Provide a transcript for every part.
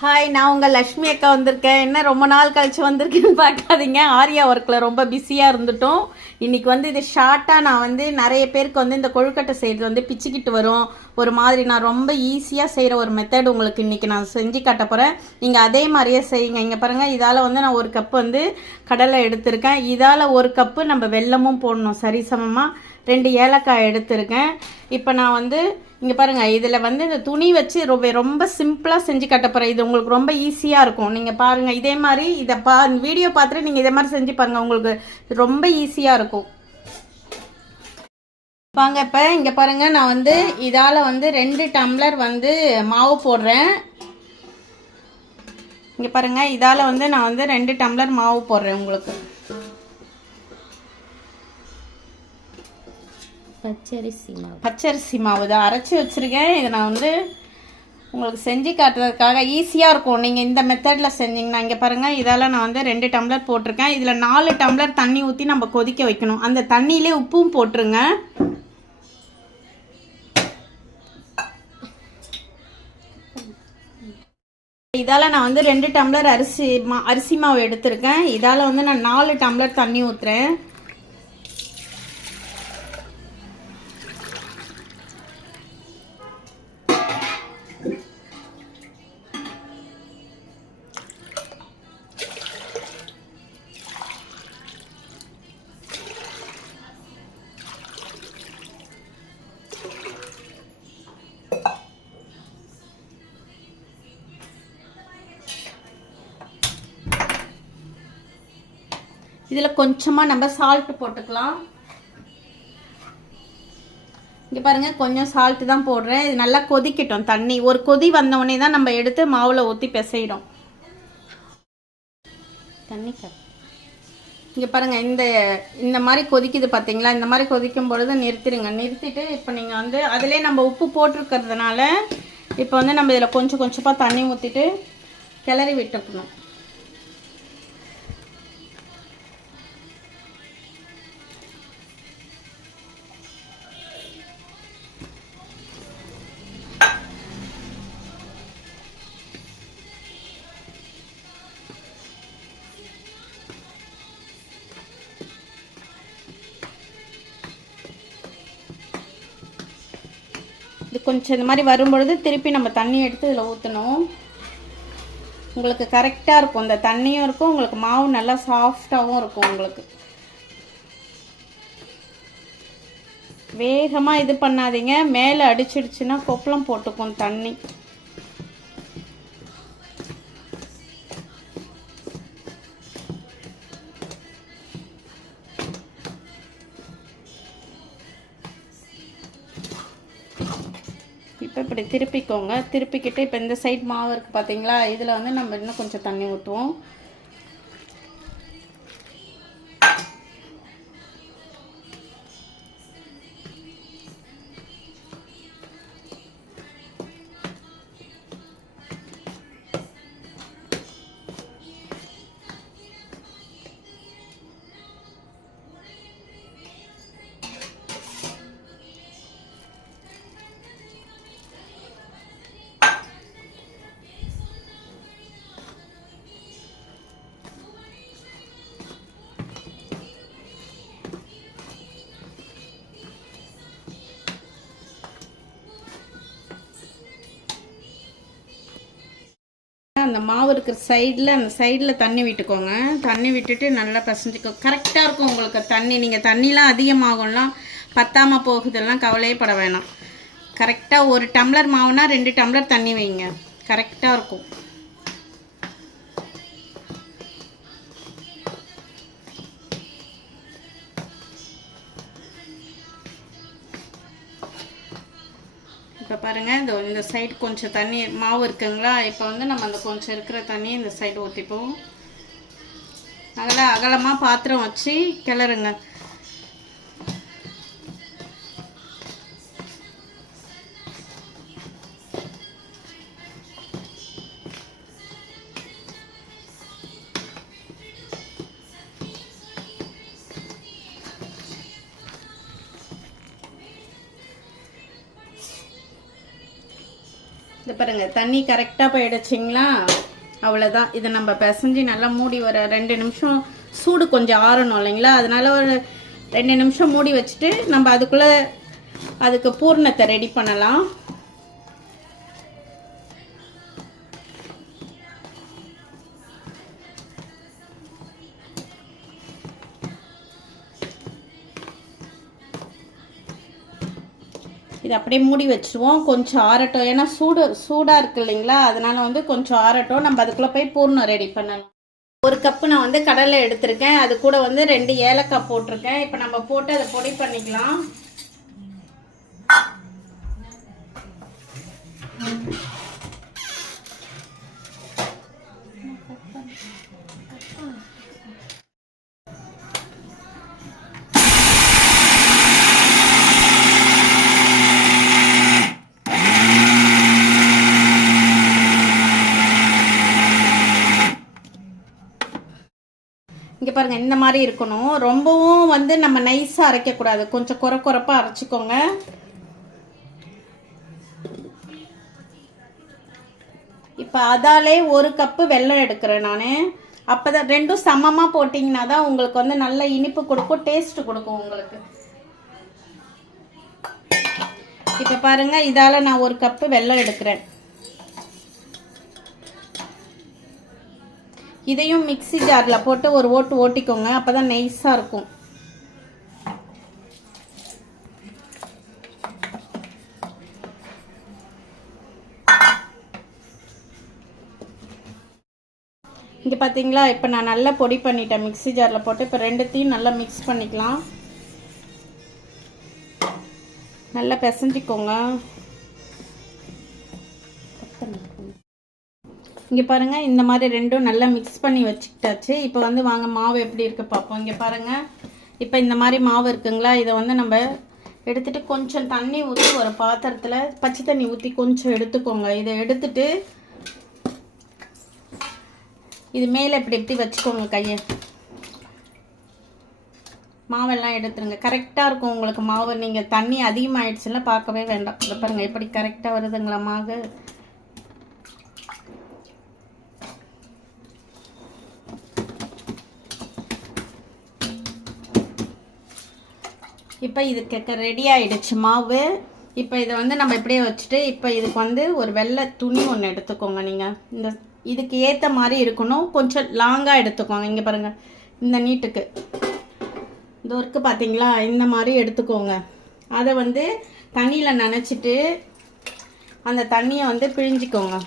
Hi, நான் உங்கள் லக்ஷ்மி அக்கா வந்திருக்கேன். என்ன ரொம்ப நாள் கழிச்சு வந்திருக்கேன்னு பார்க்காதீங்க. ஆரியா ஒர்க்கில் ரொம்ப பிஸியாக இருந்துட்டோம். இன்றைக்கி இது ஷார்ட்டாக நான் நிறைய பேருக்கு இந்த கொழுக்கட்டை செய்கிறது பிச்சுக்கிட்டு வரும் ஒரு மாதிரி. நான் ரொம்ப ஈஸியாக செய்கிற ஒரு மெத்தட் உங்களுக்கு இன்றைக்கி நான் செஞ்சு காட்ட போகிறேன். நீங்கள் அதே மாதிரியே செய்யுங்க. இங்கே பாருங்கள், இதால் நான் ஒரு கப்பு கடலை எடுத்திருக்கேன். இதால் ஒரு கப்பு நம்ம வெல்லமும் போடணும் சரிசமமாக. 2 ஏலக்காய் எடுத்திருக்கேன். இப்போ நான் இங்கே பாருங்கள், இதில் இந்த துணி வச்சு ரொம்ப சிம்பிளாக செஞ்சு கட்ட போகிறேன். இது உங்களுக்கு ரொம்ப ஈஸியாக இருக்கும். நீங்கள் பாருங்கள், இதே மாதிரி இதை வீடியோ பார்த்துட்டு நீங்கள் இதே மாதிரி செஞ்சு பாருங்கள். உங்களுக்கு ரொம்ப ஈஸியாக இருக்கும். வாங்க, இப்போ இங்கே பாருங்கள், நான் இதால் 2 டம்ளர் மாவு போடுறேன். இங்கே பாருங்கள், இதால் நான் 2 டம்ளர் மாவு போடுறேன். உங்களுக்கு பச்சரிசி மாவு தான் அரைச்சி வச்சுருக்கேன். இதை நான் உங்களுக்கு செஞ்சு காட்டுறதுக்காக ஈஸியாக இருக்கும். நீங்கள் இந்த மெத்தடில் செஞ்சிங்கன்னா இங்கே பாருங்கள், இதால் நான் 2 டம்ளர் போட்டிருக்கேன். இதில் 4 டம்ளர் தண்ணி ஊற்றி நம்ம கொதிக்க வைக்கணும். அந்த தண்ணியிலே உப்பும் போட்டுருங்க. இதால் நான் 2 டம்ளர் அரிசி மாவு எடுத்திருக்கேன். இதால் நான் 4 டம்ளர் தண்ணி ஊற்றுறேன். இதில் கொஞ்சமாக நம்ம சால்ட் போட்டுக்கலாம். இங்கே பாருங்கள், கொஞ்சம் சால்ட்டு தான் போடுறேன். இது நல்லா கொதிக்கட்டும். தண்ணி ஒரு கொதி வந்தோடனே தான் நம்ம எடுத்து மாவில் ஊற்றி பிசையிடும். தண்ணி இங்கே பாருங்கள், இந்த மாதிரி கொதிக்குது பார்த்தீங்களா? இந்த மாதிரி கொதிக்கும் பொழுது நிறுத்திடுங்க. நிறுத்திட்டு இப்போ நீங்கள் அதிலே நம்ம உப்பு போட்டிருக்கிறதுனால இப்போ நம்ம இதில் கொஞ்சம் கொஞ்சமாக தண்ணி ஊற்றிட்டு கிளறி விட்டுக்கணும். இது கொஞ்சம் இந்த மாதிரி வரும்பொழுது திருப்பி நம்ம தண்ணி எடுத்து இதில் ஊற்றணும். உங்களுக்கு கரெக்டாக இருக்கும். இந்த தண்ணியும் இருக்கும், உங்களுக்கு மாவு நல்லா சாஃப்டாகவும் இருக்கும். உங்களுக்கு வேகமாக இது பண்ணாதீங்க, மேலே அடிச்சிடுச்சுன்னா கொப்பளம் போட்டுக்கும் தண்ணி. இப்போ இப்படி திருப்பிக்கோங்க. திருப்பிக்கிட்டு இப்போ இந்த சைட் மாவு இருக்குது பார்த்தீங்களா? இதில் நம்ம இன்னும் கொஞ்சம் தண்ணி ஊற்றுவோம். அந்த மாவு இருக்கிற அந்த சைடில் தண்ணி விட்டுக்கோங்க. தண்ணி விட்டுட்டு நல்லா பசஞ்சிக்கோ. கரெக்டாக இருக்கும் உங்களுக்கு தண்ணி. நீங்கள் தண்ணிலாம் அதிகமாகும்லாம் பத்தாமல் போகுதெல்லாம் கவலையே பட வேணாம். கரெக்டாக 1 டம்ளர் மாவுனா 2 டம்ளர் தண்ணி வைங்க. கரெக்டாக இருக்கும். இப்போ பாருங்கள், இந்த சைடு கொஞ்சம் தண்ணி மாவு இருக்குங்களா? இப்போ நம்ம அந்த கொஞ்சம் இருக்கிற தண்ணியை இந்த சைடு ஊற்றிப்போம். அகலமாக பாத்திரம் வச்சு கிளறுங்க. இது பாருங்கள் தண்ணி கரெக்டாக போயிடுச்சிங்களா, அவ்வளோதான். இதை நம்ம பிசைஞ்சு நல்லா மூடி ஒரு 2 நிமிஷம் சூடு கொஞ்சம் ஆறணும் இல்லைங்களா, அதனால ஒரு 2 நிமிஷம் மூடி வச்சுட்டு நம்ம அதுக்குள்ளே அதுக்கு பூர்ணத்தை ரெடி பண்ணலாம். இது அப்படியே மூடி வச்சுருவோம், கொஞ்சம் ஆறட்டும். ஏன்னா சூடாக இருக்குது இல்லைங்களா, அதனால வந்து கொஞ்சம் ஆறட்டும். நம்ம அதுக்குள்ளே போய் பூர்ணம் ரெடி பண்ணலாம். 1 கப்பு நான் வந்து கடலை எடுத்திருக்கேன், அது கூட வந்து 2 ஏலக்காய் போட்டிருக்கேன். இப்போ நம்ம போட்டு அதை பொடி பண்ணிக்கலாம். இங்கே பாருங்கள், இந்த மாதிரி இருக்கணும். ரொம்பவும் வந்து நம்ம நைஸாக அரைக்கக்கூடாது, கொஞ்சம் குறைப்பாக அரைச்சிக்கோங்க. இப்போ அதாலே 1 கப்பு வெல்லம் எடுக்கிறேன் நான். அப்போ தான் ரெண்டும் சமமாக போட்டிங்கன்னா தான் உங்களுக்கு வந்து நல்ல இனிப்பு கொடுக்கும், டேஸ்ட்டு கொடுக்கும் உங்களுக்கு. இப்போ பாருங்கள், இதால் நான் 1 கப்பு வெல்லம் எடுக்கிறேன். இதையும் மிக்ஸி ஜாரில் போட்டு ஒரு ஓட்டு ஓட்டிக்கோங்க, அப்போ தான் நைஸாக இருக்கும். இங்கே பார்த்தீங்களா, இப்போ நான் நல்லா பொடி பண்ணிட்டேன் மிக்ஸி ஜாரில் போட்டு. இப்போ ரெண்டுத்தையும் நல்லா மிக்ஸ் பண்ணிக்கலாம். நல்லா பிசைஞ்சிக்கோங்க. இங்கே பாருங்கள், இந்த மாதிரி ரெண்டும் நல்லா மிக்ஸ் பண்ணி வச்சுக்கிட்டாச்சு. இப்போ வந்து வாங்க மாவு எப்படி இருக்குது பார்ப்போம். இங்கே பாருங்கள், இப்போ இந்த மாதிரி மாவு இருக்குங்களா, இதை வந்து நம்ம எடுத்துகிட்டு கொஞ்சம் தண்ணி ஊற்றி ஒரு பாத்திரத்தில் பச்சை தண்ணி ஊற்றி கொஞ்சம் எடுத்துக்கோங்க. இதை எடுத்துட்டு இது மேலே இப்படி வச்சுக்கோங்க கையை. மாவெல்லாம் எடுத்துருங்க, கரெக்டாக இருக்கும் உங்களுக்கு மாவு. நீங்கள் தண்ணி அதிகமாகிடுச்சுன்னா பார்க்கவே வேண்டாம். இதை பாருங்கள் எப்படி கரெக்டாக வருதுங்களா மாவு. இப்போ இதுக்கு ரெடி ஆகிடுச்சு மாவு. இப்போ இதை வந்து நம்ம இப்படியே வச்சுட்டு இப்போ இதுக்கு வந்து ஒரு வெள்ளை துணி ஒன்று எடுத்துக்கோங்க. நீங்கள் இந்த இதுக்கு ஏற்ற மாதிரி இருக்கணும், கொஞ்சம் லாங்காக எடுத்துக்கோங்க. இங்கே பாருங்கள், இந்த நீட்டுக்கு இந்த ஒர்க்கு பார்த்தீங்களா, இந்த மாதிரி எடுத்துக்கோங்க. அதை வந்து தண்ணியில் நனைச்சிட்டு அந்த தண்ணியை வந்து பிழிஞ்சிக்கோங்க.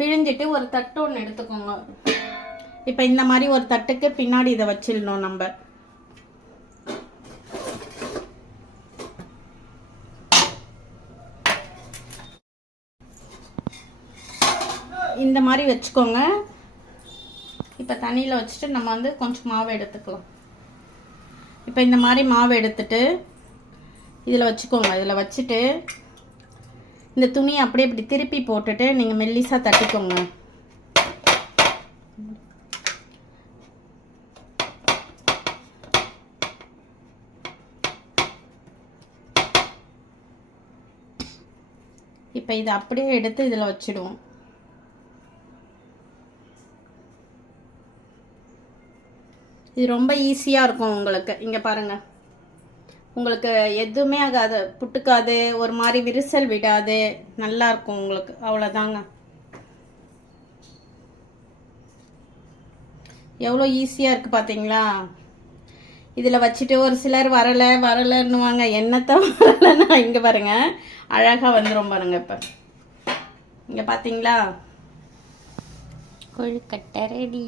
பிழிஞ்சிட்டு ஒரு தட்டு ஒன்று எடுத்துக்கோங்க. இப்போ இந்த மாதிரி ஒரு தட்டுக்கு பின்னாடி இதை வச்சிடணும் நம்ம. இந்த மாதிரி வச்சுக்கோங்க. இப்போ தண்ணியில் வச்சுட்டு நம்ம வந்து கொஞ்சம் மாவு எடுத்துக்கலாம். இப்போ இந்த மாதிரி மாவு எடுத்துட்டு இதில் வச்சுக்கோங்க. இதில் வச்சுட்டு இந்த துணியை அப்படியே இப்படி திருப்பி போட்டுட்டு நீங்கள் மெல்லிசாக தட்டிக்கோங்க. இப்போ இதை அப்படியே எடுத்து இதில் வச்சிடுவோம். இது ரொம்ப ஈஸியாக இருக்கும் உங்களுக்கு. இங்கே பாருங்கள், உங்களுக்கு எதுவுமே ஆகாது, புட்டுக்காது, ஒரு மாதிரி விரிசல் விடாது, நல்லா இருக்கும் உங்களுக்கு. அவ்வளோதாங்க, எவ்வளோ ஈஸியாக இருக்குது பார்த்தீங்களா. இதில் வச்சுட்டு ஒரு சிலர் வரலைன்னுவாங்க, என்னத்தான் வரலைன்னா இங்கே பாருங்கள் அழகாக வந்துடும் பாருங்கள். இப்போ இங்கே பார்த்தீங்களா, கொழுக்கட்டை ரெடி.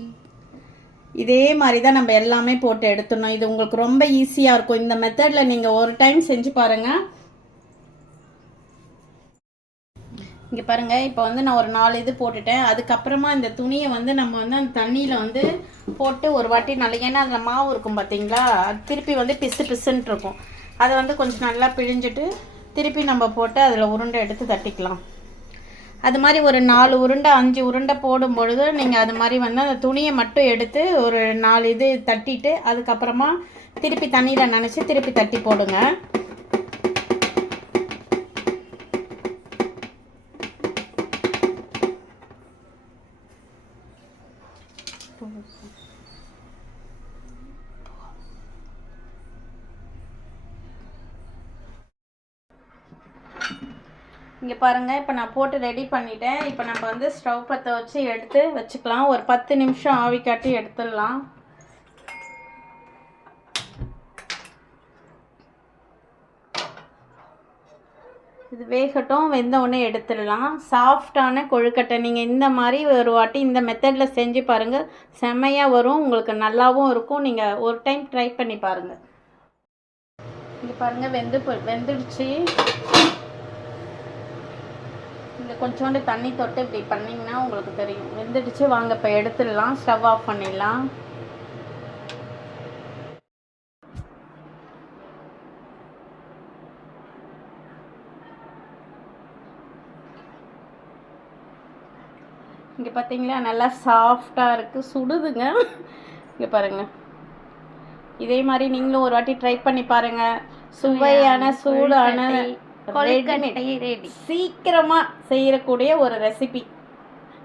இதே மாதிரி தான் நம்ம எல்லாமே போட்டு எடுத்துடணும். இது உங்களுக்கு ரொம்ப ஈஸியாக இருக்கும். இந்த மெத்தடில் நீங்கள் ஒரு டைம் செஞ்சு பாருங்கள். இங்கே பாருங்கள், இப்போ வந்து நான் ஒரு 4 இது போட்டுட்டேன். அதுக்கப்புறமா இந்த துணியை வந்து நம்ம வந்து அந்த தண்ணியில் வந்து போட்டு ஒரு வாட்டி நல்லா, ஏன்னா அதில் மாவு இருக்கும் பார்த்தீங்களா, அது திருப்பி வந்து பிசுன்ட்டு இருக்கும். அதை வந்து கொஞ்சம் நல்லா பிழிஞ்சிட்டு திருப்பி நம்ம போட்டு அதில் உருண்டை எடுத்து தட்டிக்கலாம். அது மாதிரி ஒரு 4 உருண்டை 5 உருண்டை போடும் பொழுது நீங்கள் அது மாதிரி வந்து அந்த துணியை மட்டும் எடுத்து ஒரு 4 இது தட்டிட்டு அதுக்கப்புறமா திருப்பி தண்ணியில் நனைச்சி திருப்பி தட்டி போடுங்க. இங்கே பாருங்கள், இப்போ நான் போட்டு ரெடி பண்ணிட்டேன். இப்போ நம்ம வந்து ஸ்டவ் பற்ற வச்சு எடுத்து வச்சுக்கலாம். ஒரு 10 நிமிஷம் ஆவி காட்டி எடுத்துடலாம். இது வேகட்டும், வெந்த உடனே எடுத்துடலாம். சாஃப்டான கொழுக்கட்டை நீங்கள் இந்த மாதிரி ஒரு வாட்டி இந்த மெத்தடில் செஞ்சு பாருங்கள், செம்மையாக வரும், உங்களுக்கு நல்லாவும் இருக்கும். நீங்கள் ஒரு டைம் ட்ரை பண்ணி பாருங்கள். இங்கே பாருங்கள், வெந்துடுச்சு. இங்கே கொஞ்சோண்டு தண்ணி தொட்டு இப்படி பண்ணிங்கன்னா உங்களுக்கு தெரியும் வெந்துடுச்சு. வாங்க இப்போ எடுத்துடலாம், ஸ்டவ் ஆஃப் பண்ணிடலாம். இங்கே பார்த்தீங்களா நல்லா சாஃப்டாக இருக்குது, சுடுதுங்க. இங்கே பாருங்கள், இதே மாதிரி நீங்களும் ஒரு வாட்டி ட்ரை பண்ணி பாருங்கள். சுவையான சூடான ரெடி, சீக்கிரமாக செய்யக்கூடிய ஒரு ரெசிபி.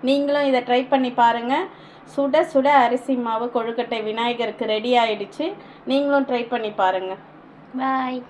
நீங்களும் இதை ட்ரை பண்ணி பாருங்கள். சுட சுட அரிசி மாவு கொழுக்கட்டை விநாயகருக்கு ரெடி ஆயிடுச்சு. நீங்களும் ட்ரை பண்ணி பாருங்கள். பாய்.